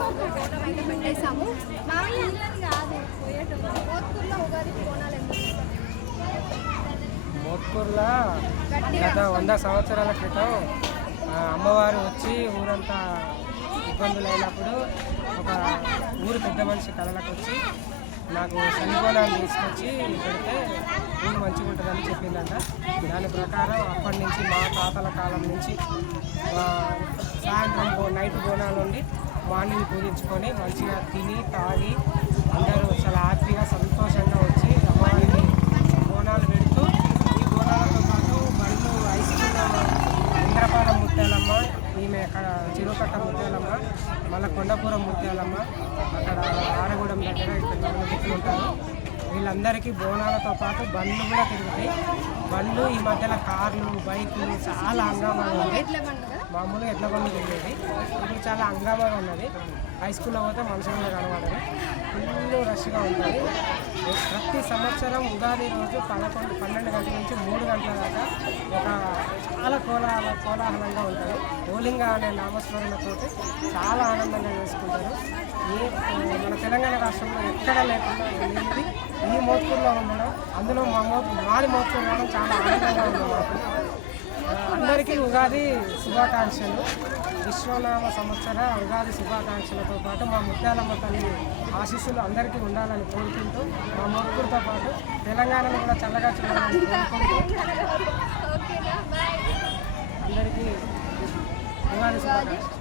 బోనం అయితే పెట్టేసాము. మోత్కూరులో ఉగాది బోనాలు మోత్కూరులో గత 100 సంవత్సరాల క్రితం అమ్మవారు వచ్చి ఊరంతా ఇబ్బందులు అయినప్పుడు ఒక ఊరు పెద్ద మనిషి కళలకు వచ్చి నాకు సన్నికోణాలు తీసుకొచ్చి పెడితే ఊరు మంచిగా ఉంటుందని చెప్పిందంట. దాని ప్రకారం అప్పటి నుంచి మా తాతల కాలం నుంచి సాయంత్రం నైట్ బోనాలు ఉండి మార్నింగ్ పూజించుకొని మంచిగా తిని తాగి అందరూ చాలా హ్యాపీగా సంతోషంగా వచ్చి అమ్మవారికి బోనాలు పెడుతూ ఈ బోనాలతో పాటు బళ్ళు ఐస్ క్రీమ్ ఇంద్రపాలెం ముత్యాలమ్మ, ఈమె అక్కడ చిరుకట్ట ముత్యాలమ్మ, మళ్ళీ కొండపురం ముత్యాలమ్మ, అక్కడ ఆరగూడెం దగ్గర ఇక్కడ నలుగురు ఉంటారు. వీళ్ళందరికీ బోనాలతో పాటు బండ్లు కూడా తిరుగుతాయి. బండ్లు ఈ మధ్యలో కార్లు, బైకులు చాలా హంగామాగా ఉంది. మామూలుగా ఎడ్ల బండ్లు తిరిగేది, ఇప్పుడు చాలా హంగామాగా ఉన్నది. హై స్కూల్లో పోతే మనుషులు కూడా కనబడదు, ఫుల్ రష్గా ఉంటుంది. ప్రతి సంవత్సరం ఉగాది రోజు 12 గంటల నుంచి 3 గంటల దాకా ఒక చాలా కోలాహలంగా ఉంటుంది. ఓలింగ అనే నామస్మరణతో చాలా ఆనందంగా చేసుకుంటారు. మన తెలంగాణ రాష్ట్రంలో ఎక్కడ లేకుండా లేనిది ఈ మోత్కూరులో ఉండడం, అందులో మాది మోత్కూరు ఉండడం చాలా ఆనందంగా ఉంది మాకు. అందరికీ ఉగాది శుభాకాంక్షలు. విశ్వనామ సంవత్సర ఉగాది శుభాకాంక్షలతో పాటు మా ముత్యాలమ్మ తల్లి ఆశీస్సులు అందరికీ ఉండాలని కోరుకుంటూ, మా మోత్కూరుతో పాటు తెలంగాణను కూడా చల్లగా చూడాలని కోరుకుంటూ అందరికీ ఉగాది శుభాకాంక్షలు.